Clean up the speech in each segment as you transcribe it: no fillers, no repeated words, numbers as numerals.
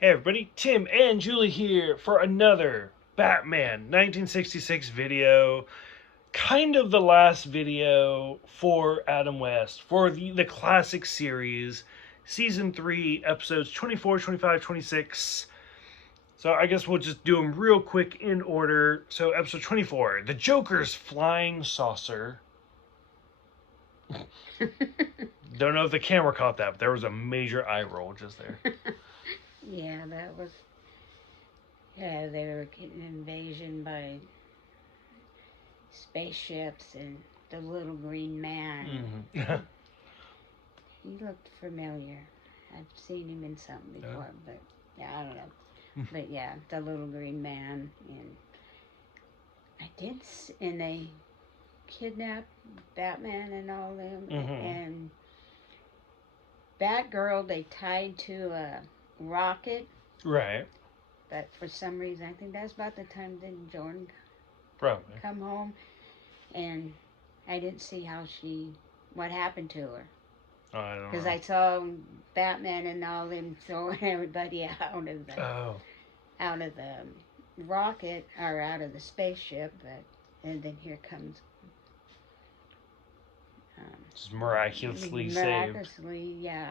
Hey everybody, Tim and Julie here for another Batman 1966 video. Kind of the last video for Adam West for the classic series, Season 3, Episodes 24, 25, 26. So I guess we'll just do them real quick in order. So Episode 24, The Joker's Flying Saucer. Don't know if the camera caught that, but there was a major eye roll just there. Yeah, that was. Yeah, they were getting invasion by spaceships and the little green man. Mm-hmm. He looked familiar. I've seen him in something before, but yeah, I don't know. But yeah, the little green man, and and they kidnapped Batman and all them, and Batgirl they tied to a rocket. Right. But for some reason, I think that's about the time that Jordan Probably come home, and I didn't see what happened to her. I don't know. Because I saw Batman and all them throwing everybody out of the rocket or out of the spaceship, and then here comes. Just miraculously saved. Miraculously, yeah.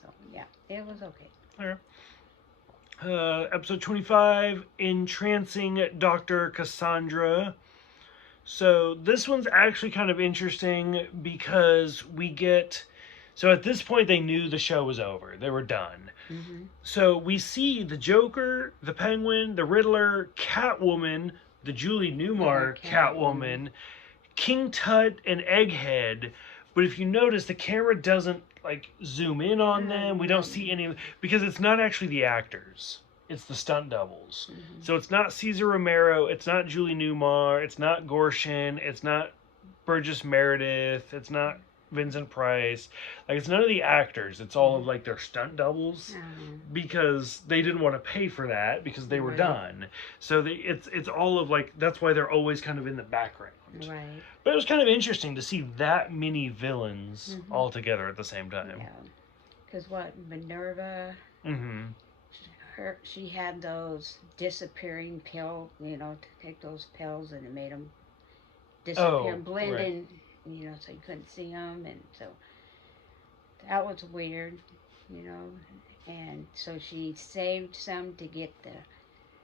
So yeah, it was okay. All right. Episode 25, Entrancing Dr. Cassandra. So this one's actually kind of interesting because we get... So at this point, they knew the show was over. They were done. Mm-hmm. So we see the Joker, the Penguin, the Riddler, Catwoman, the Julie Newmar Catwoman, King Tut, and Egghead. But if you notice, the camera doesn't like zoom in on them. We don't see any... Because it's not actually the actors. It's the stunt doubles. Mm-hmm. So it's not Cesar Romero. It's not Julie Newmar. It's not Gorshin. It's not Burgess Meredith. It's not Vincent Price. Like, it's none of the actors. It's all of like their stunt doubles because they didn't want to pay for that because they were done. So it's all of like, that's why they're always kind of in the background. Right. But it was kind of interesting to see that many villains all together at the same time. Yeah. Because Minerva, she had those disappearing pills, to take those pills and it made them disappear, blend in, so you couldn't see them. And so that was weird, And so she saved some to get the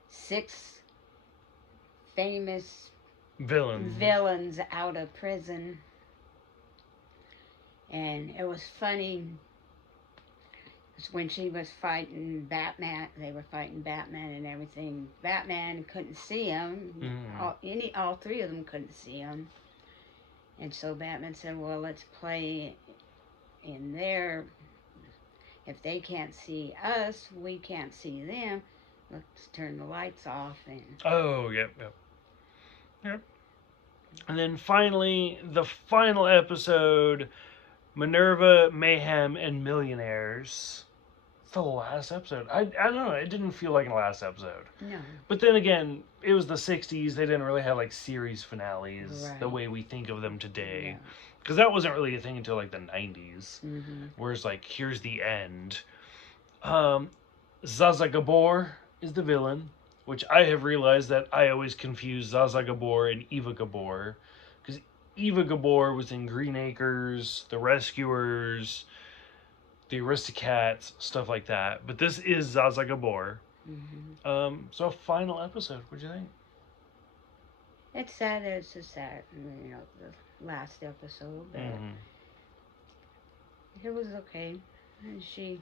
6 famous villains out of prison. And it was funny when she was fighting Batman. They were fighting Batman and everything. Batman couldn't see him. All 3 of them couldn't see him. And so Batman said, well, let's play in there. If they can't see us, we can't see them. Let's turn the lights off. And Yep. And then finally, the final episode, Minerva, Mayhem, and Millionaires. It's the last episode. I don't know. It didn't feel like the last episode. No. But then again, it was the 60s. They didn't really have like series finales the way we think of them today. Because that wasn't really a thing until like the 90s. Whereas like, here's the end. Zaza Gabor is the villain. Which I have realized that I always confuse Zaza Gabor and Eva Gabor. Because Eva Gabor was in Green Acres, The Rescuers, The Aristocats, stuff like that. But this is Zaza Gabor. So final episode, what'd you think? It's sad that it's just sad, the last episode. But it was okay. And she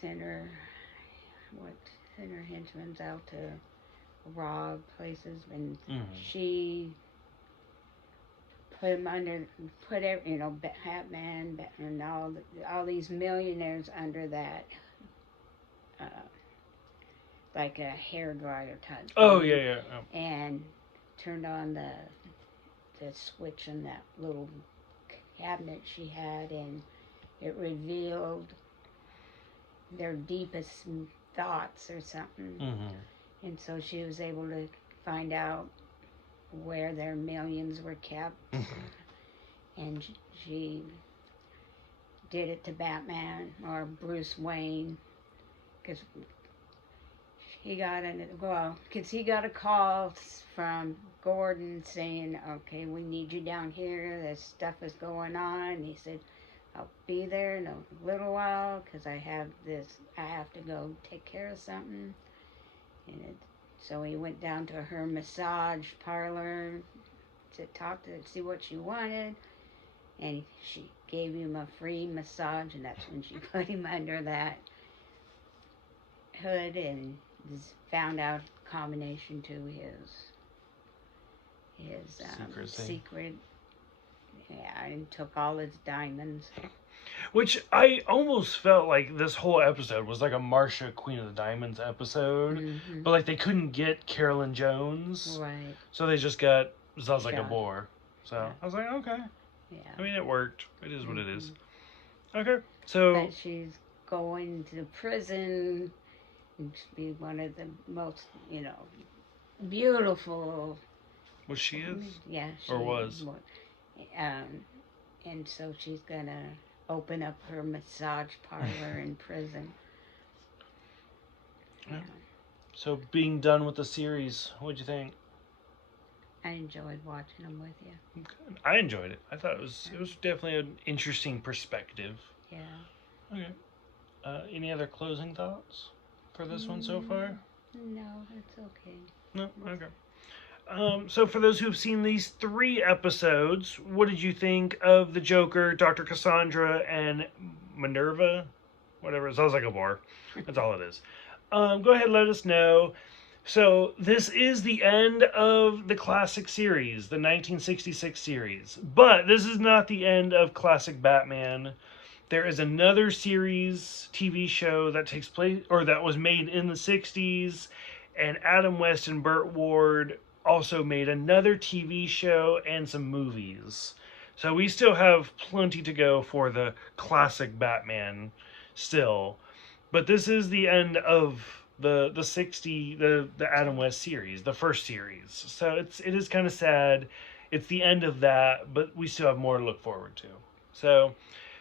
sent her henchmen out to rob places, and she put him under, Batman and all these millionaires under that, like a hairdryer type. Yeah. And turned on the switch in that little cabinet she had, and it revealed their deepest thoughts or something. And so she was able to find out where their millions were kept. And she did it to Batman or Bruce Wayne, because he got a call from Gordon saying, "Okay, we need you down here. This stuff is going on." And he said, "I'll be there in a little while because I have to go take care of something." So he went down to her massage parlor to see what she wanted, and she gave him a free massage, and that's when she put him under that hood and found out combination to his secret. Yeah, and took all his diamonds. Which I almost felt like this whole episode was like a Marsha Queen of the Diamonds episode, but like they couldn't get Carolyn Jones, right? So they just got Zsa Gabor. So yeah. I was like, okay, yeah. I mean, it worked. It is what it is. Okay, so but she's going to prison and be one of the most, beautiful. Well, she is. Yeah, or was. And so she's gonna open up her massage parlor in prison. Yeah. So being done with the series, what'd you think? I enjoyed watching them with you. Good. I enjoyed it. I thought it was definitely an interesting perspective. Yeah. Okay. Any other closing thoughts for this one so far? No, that's okay. No? Okay. So for those who've seen these 3 episodes, what did you think of the Joker, Dr. Cassandra, and Minerva? Whatever, it sounds like a bar. That's all it is. Go ahead and let us know. So this is the end of the classic series, the 1966 series. But this is not the end of classic Batman. There is another series, TV show that takes place, or that was made in the 60s, and Adam West and Burt Ward also made another TV show and some movies. So we still have plenty to go for the classic Batman still. But this is the end of the Adam West series, the first series. So it is kind of sad. It's the end of that, but we still have more to look forward to. So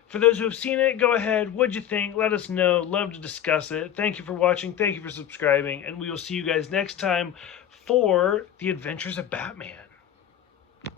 for those who have seen it, go ahead. What'd you think? Let us know. Love to discuss it. Thank you for watching. Thank you for subscribing. And we will see you guys next time for the Adventures of Batman.